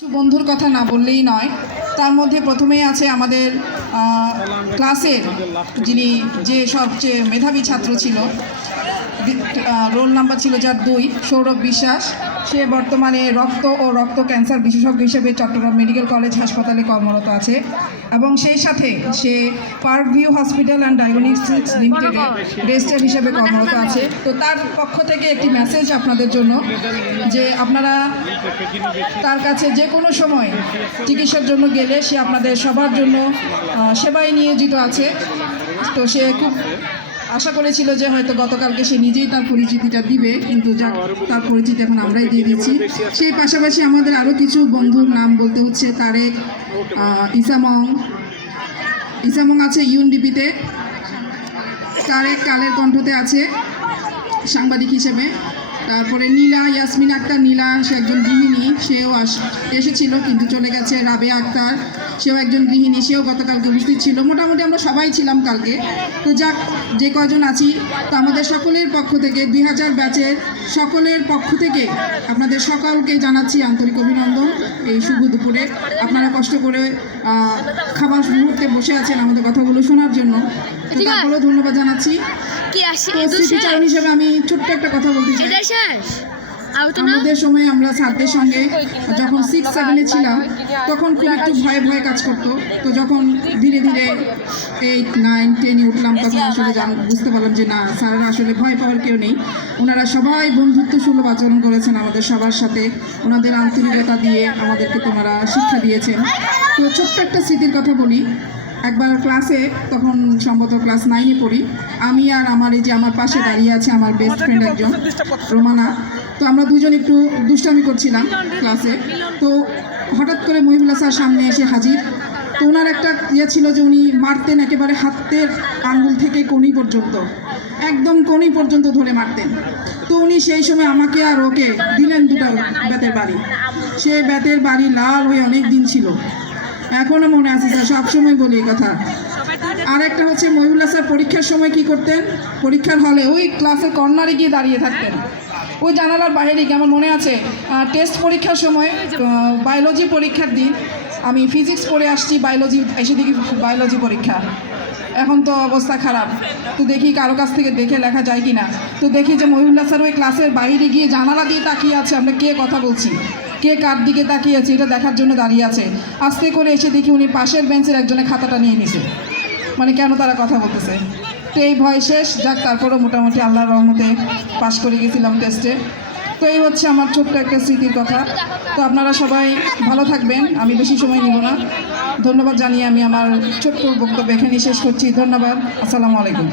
কিছু বন্ধুর কথা না বললেই নয়। তার মধ্যে প্রথমেই আছে আমাদের ক্লাসের যিনি যে সবচেয়ে মেধাবী ছাত্র ছিল, রোল নাম্বার ছিল যার 2, সৌরভ বিশ্বাস। সে বর্তমানে রক্ত ও রক্ত ক্যান্সার বিশেষজ্ঞ হিসেবে চট্টগ্রাম মেডিকেল কলেজ হাসপাতালে কর্মরত আছে এবং সেই সাথে সে Park View Hospital and Diagnostics লিমিটেডে রেজিস্ট্রার হিসেবে কর্মরত আছে। তো তার পক্ষ থেকে একটি মেসেজ আপনাদের জন্য যে আপনারা তার কাছে যে কোনো সময় চিকিৎসার জন্য গেলে সে আপনাদের সবার জন্য সেবায় নিয়োজিত আছে। তো সে খুব আশা করেছিল যে হয়তো গতকালকে সে নিজেই তার পরিচিতিটা দিবে, কিন্তু যা তার পরিচিতি এখন আমরাই দিয়ে দিচ্ছি। সেই পাশাপাশি আমাদের আরও কিছু বন্ধুর নাম বলতে হচ্ছে তারেক, ইসামং আছে ইউএনডিপিতে, তারেক কালের কণ্ঠতে আছে সাংবাদিক হিসেবে। তারপরে নীলা, ইয়াসমিন আক্তার নীলা, সে একজন গৃহিণী, সেও এসেছিল কিন্তু চলে গেছে। রাবেয়া আক্তার, সেও একজন গৃহিণী, সেও গতকালকে উপস্থিত ছিল। মোটামুটি আমরা সবাই ছিলাম কালকে। তো যাক, যে কয়জন আছি, তো আমাদের সকলের পক্ষ থেকে 2000 ব্যাচের সকলের পক্ষ থেকে আপনাদের সকলকে জানাচ্ছি আন্তরিক অভিনন্দন। এই শুভ দুপুরে আপনারা কষ্ট করে খাবার মুহূর্তে বসে আছেন আমাদের কথাগুলো শোনার জন্য, তো তারপরেও ধন্যবাদ জানাচ্ছি। স্মৃতিচারণ হিসেবে আমি ছোট্ট একটা কথা বলতে চাই। আমাদের সময় আমরা ছাত্রদের সঙ্গে যখন 6-7-এ ছিলাম তখন খুব একটু ভয় ভয় কাজ করতো। তো যখন ধীরে ধীরে 8-9-10-এ উঠলাম তখন আসলে বুঝতে পারলাম যে না, স্যাররা আসলে ভয় পাওয়ার কেউ নেই। ওনারা সবাই বন্ধুত্ব সুলভ আচরণ করেছেন আমাদের সবার সাথে, ওনাদের আন্তরিকতা দিয়ে আমাদেরকে তোমরা শিক্ষা দিয়েছেন। তো ছোট্ট একটা স্মৃতির কথা বলি। একবার ক্লাসে, তখন সম্ভবত ক্লাস 9-এ পড়ি, আমি আর আমার এই যে আমার পাশে দাঁড়িয়ে আছে আমার বেস্ট ফ্রেন্ড একজন, রোমানা। তো আমরা দুজন একটু দুষ্টামি করছিলাম ক্লাসে। তো হঠাৎ করে মহিবুল্লাহ স্যার সামনে এসে হাজির। তো ওনার একটা ছিল যে উনি মারতেন একেবারে হাতের আঙ্গুল থেকে কণি পর্যন্ত, একদম কণি পর্যন্ত ধরে মারতেন। তো উনি সেই সময় আমাকে আর ওকে দিলেন 2টা বেতের বাড়ি। সে বেতের বাড়ি লাল হয়ে অনেক দিন ছিল, এখনও মনে আছে স্যার, সবসময় বলি এই কথা। আর একটা হচ্ছে মহিবুল্লাহ স্যার পরীক্ষার সময় কি করতেন, পরীক্ষার হলে ওই ক্লাসের কর্নারে গিয়ে দাঁড়িয়ে থাকতেন, ওই জানালার বাইরে গিয়ে। আমার মনে আছে টেস্ট পরীক্ষার সময়, বায়োলজি পরীক্ষার দিন, আমি ফিজিক্স পড়ে আসছি, বায়োলজি এসে দেখি বায়োলজি পরীক্ষা। এখন তো অবস্থা খারাপ, তো দেখি কারো কাছ থেকে দেখে লেখা যায় কি না। তো দেখি যে মহিবুল্লাহ স্যার ওই ক্লাসের বাইরে গিয়ে জানালা দিয়ে তাকিয়ে আছে, আমরা কে কথা বলছি, কে কার দিকে তাকিয়ে আছে এটা দেখার জন্য দাঁড়িয়ে আছে। আস্তে করে এসে দেখি উনি পাশের বেঞ্চের একজনের খাতাটা নিয়ে নিছে, মানে কেন তারা কথা বলতেছে। তো এই ভয় শেষ, যাক তারপরেও মোটামুটি আল্লাহর রহমতে পাশ করে গেছিলাম টেস্টে। তো এই হচ্ছে আমার ছোট্ট একটা স্মৃতির কথা। তো আপনারা সবাই ভালো থাকবেন, আমি বেশি সময় নিব না। ধন্যবাদ জানিয়ে আমি আমার ছোট্ট বক্তব্য এখানেই শেষ করছি। ধন্যবাদ, আসসালামু আলাইকুম।